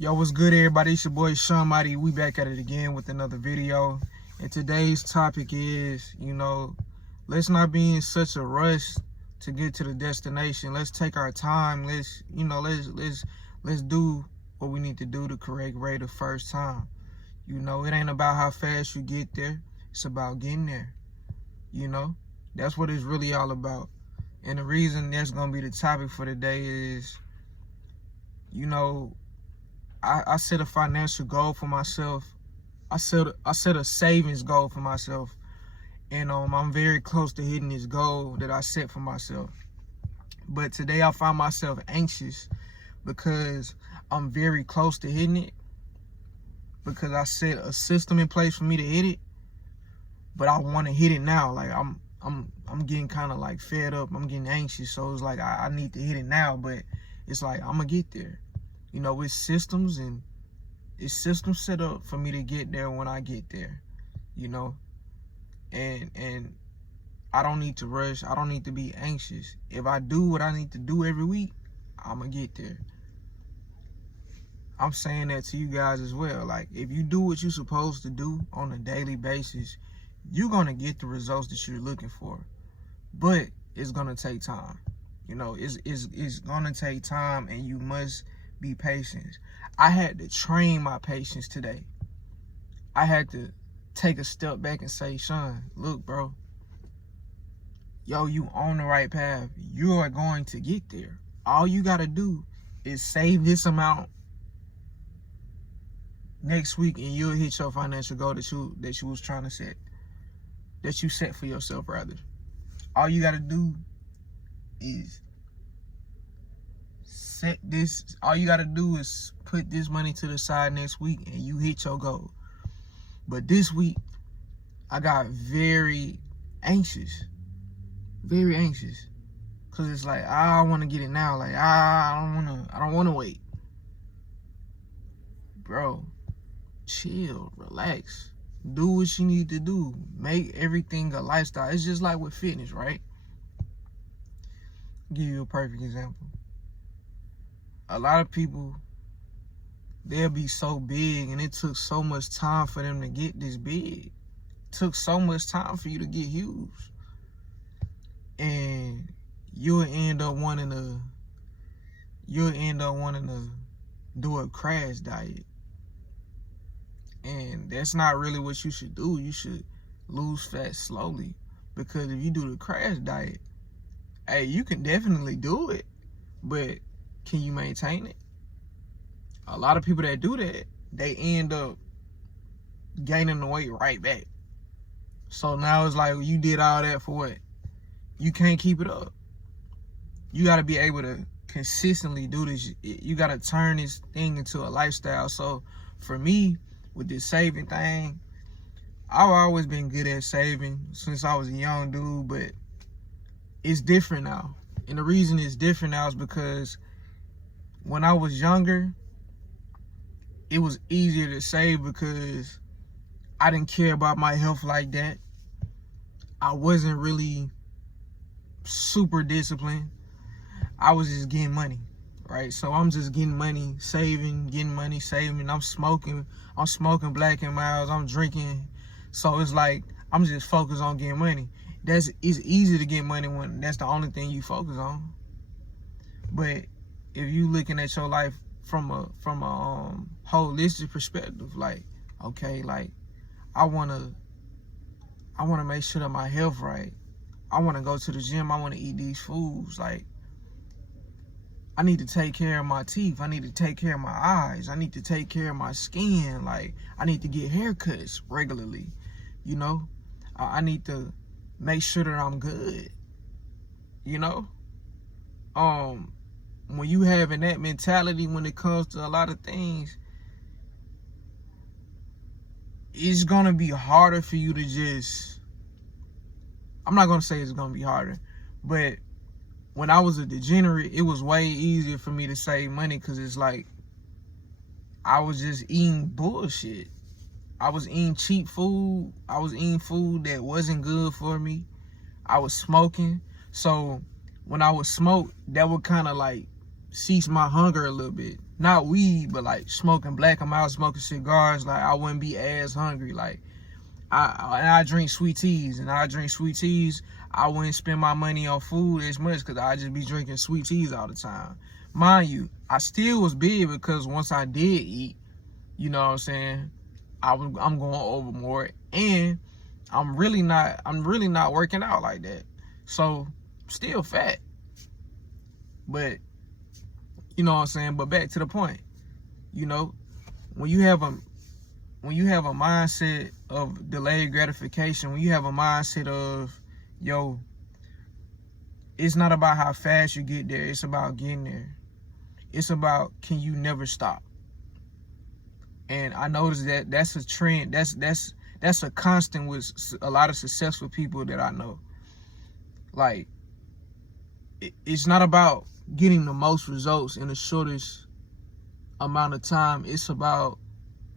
Yo, what's good, everybody? It's your boy Sean Mighty. We back at it again with another video. And today's topic is, let's not be in such a rush to get to the destination. Let's take our time. Let's do what we need to do the correct way the first time. It ain't about how fast you get there. It's about getting there. That's what it's really all about. And the reason that's gonna be the topic for today is, I set a financial goal for myself. I set a savings goal for myself, and I'm very close to hitting this goal that I set for myself. But today I find myself anxious because I'm very close to hitting it, because I set a system in place for me to hit it, but I want to hit it now. Like I'm getting kind of like fed up. I'm getting anxious, so it's like I need to hit it now. But it's like I'm gonna get there. It's systems, and it's systems set up for me to get there when I get there, and I don't need to rush. I don't need to be anxious. If I do what I need to do every week, I'm gonna get there. I'm saying that to you guys as well. Like, if you do what you're supposed to do on a daily basis, you're gonna get the results that you're looking for. But it's gonna take time. It's gonna take time, and you must be patient. I had to train my patience today. I had to take a step back and say, Sean, look, bro, you on the right path. You are going to get there. All you gotta do is save this amount next week, and you'll hit your financial goal that you was trying to set, that you set for yourself, rather. All you gotta do is all you gotta do is put this money to the side next week, and you hit your goal. But this week, I got very anxious, because it's like I want to get it now. Like I don't want to wait, bro. Chill, relax, do what you need to do. Make everything a lifestyle. It's just like with fitness, right? I'll give you a perfect example. A lot of people, they'll be so big, and it took so much time for them to get this big. It took so much time for you to get huge. And you'll end up wanting to do a crash diet. And that's not really what you should do. You should lose fat slowly. Because if you do the crash diet, hey, you can definitely do it, but can you maintain it? A lot of people that do that, they end up gaining the weight right back. So now it's like, you did all that for what? You can't keep it up. You got to be able to consistently do this. You got to turn this thing into a lifestyle. So for me, with this saving thing, I've always been good at saving since I was a young dude, but it's different now. And the reason it's different now is because when I was younger, it was easier to save because I didn't care about my health like that. I wasn't really super disciplined. I was just getting money, right? So I'm just getting money, saving, saving. I'm smoking Black and Milds, I'm drinking. So it's like, I'm just focused on getting money. It's easy to get money when that's the only thing you focus on. But if you looking at your life from a holistic perspective, like, okay, like I wanna make sure that my health right. I wanna go to the gym. I wanna eat these foods. Like, I need to take care of my teeth. I need to take care of my eyes. I need to take care of my skin. Like, I need to get haircuts regularly. I need to make sure that I'm good. When you having that mentality when it comes to a lot of things, it's gonna be harder for you to just, I'm not gonna say it's gonna be harder, but when I was a degenerate, it was way easier for me to save money, because it's like I was just eating bullshit. I was eating cheap food. I was eating food that wasn't good for me. I was smoking. So when I would smoke, that would kind of like cease my hunger a little bit. Not weed, but like smoking black. I'm out smoking cigars. Like I wouldn't be as hungry. Like I drink sweet teas, and I wouldn't spend my money on food as much because I just be drinking sweet teas all the time. Mind you, I still was big because once I did eat, you know what I'm saying, I'm going over more, and I'm really not working out like that. So still fat. But you know what I'm saying? But back to the point. You know, when you have a mindset of delayed gratification, when you have a mindset of, yo, it's not about how fast you get there, it's about getting there. It's about, can you never stop? And I noticed that that's a trend. That's a constant with a lot of successful people that I know. Like, it's not about getting the most results in the shortest amount of time. It's about,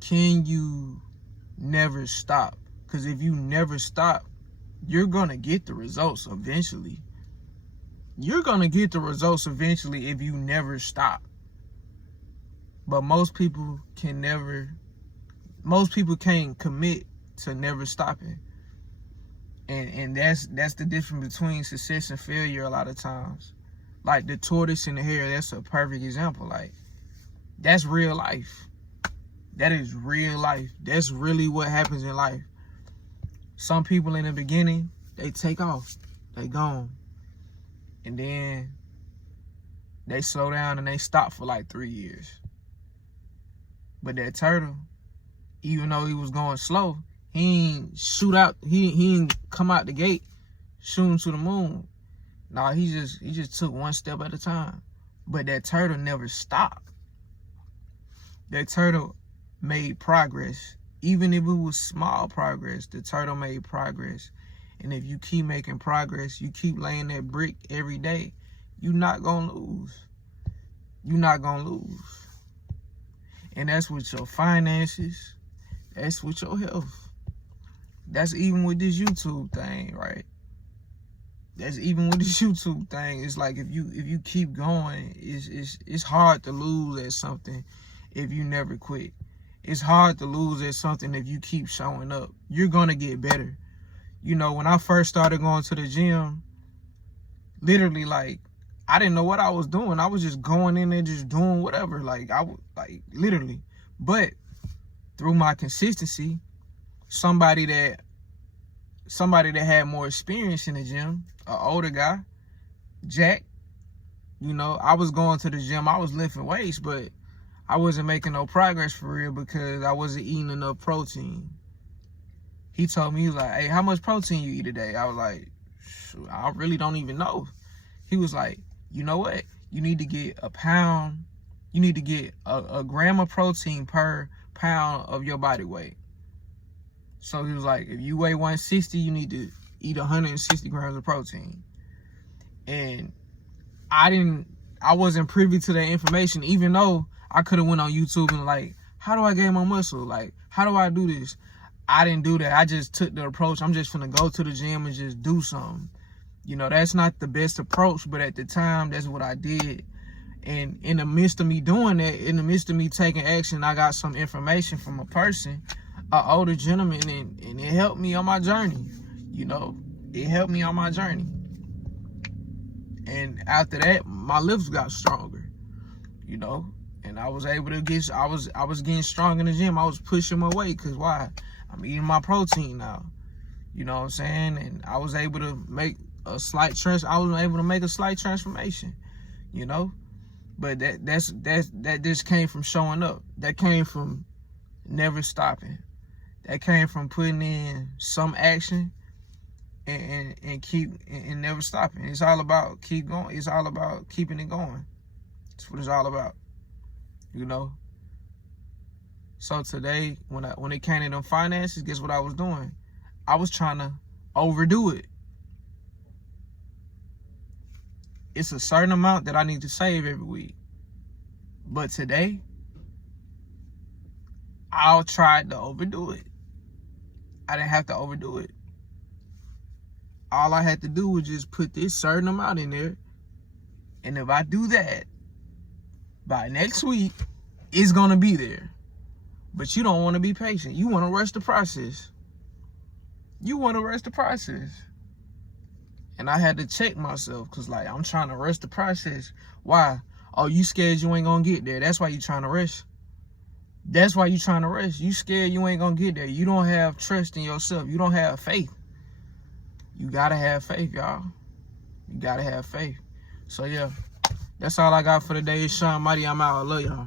can you never stop? Because if you never stop, you're gonna get the results eventually. You're gonna get the results eventually if you never stop. But most people can't commit to never stopping. And that's the difference between success and failure a lot of times. Like the tortoise and the hare, that's a perfect example. Like, that's real life. That is real life. That's really what happens in life. Some people in the beginning, they take off. They gone. And then they slow down and they stop for like 3 years. But that turtle, even though he was going slow, he ain't shoot out, he ain't come out the gate shooting to the moon. Nah, he just took one step at a time. But that turtle never stopped. That turtle made progress. Even if it was small progress, the turtle made progress. And if you keep making progress, you keep laying that brick every day, you're not gonna lose. You're not gonna lose. And that's with your finances. That's with your health. That's even with this YouTube thing, right? That's even with this YouTube thing. It's like if you keep going, it's hard to lose at something if you never quit. It's hard to lose at something if you keep showing up. You're gonna get better. You know, when I first started going to the gym, literally, like, I didn't know what I was doing. I was just going in there, just doing whatever. Like, literally. But through my consistency, somebody that had more experience in the gym, an older guy, Jack, you know, I was going to the gym, I was lifting weights, but I wasn't making no progress for real because I wasn't eating enough protein. He told me, he was like, hey, how much protein you eat a day? I was like, I really don't even know. He was like, you know what? You need to get a gram of protein per pound of your body weight. So he was like, if you weigh 160, you need to eat 160 grams of protein. And I wasn't privy to that information, even though I could have went on YouTube and like, how do I gain my muscle? Like, how do I do this? I didn't do that. I just took the approach, I'm just gonna go to the gym and just do something. You know, that's not the best approach, but at the time, that's what I did. And in the midst of me doing that, in the midst of me taking action, I got some information from a person, an older gentleman, and it helped me on my journey. You know, it helped me on my journey. And after that, my lifts got stronger, you know, and I was able to I was getting strong in the gym. I was pushing my weight, because why? I'm eating my protein now. You know what I'm saying? And I was able to make a slight transformation, you know? But that just came from showing up. That came from never stopping. That came from putting in some action and never stopping. It's all about keep going. It's all about keeping it going. That's what it's all about, you know? So today, when it came to them finances, guess what I was doing? I was trying to overdo it. It's a certain amount that I need to save every week. But today, I'll try to overdo it. I didn't have to overdo it. All I had to do was just put this certain amount in there. And if I do that, by next week, it's gonna be there. But you don't want to be patient. You want to rush the process. You want to rush the process. And I had to check myself, because, like, I'm trying to rush the process. Why? Oh, you scared you ain't going to get there. That's why you trying to rush. That's why you trying to rush. You scared you ain't going to get there. You don't have trust in yourself. You don't have faith. You got to have faith, y'all. You got to have faith. So, yeah, that's all I got for today. It's Sean Mighty. I'm out. I love y'all.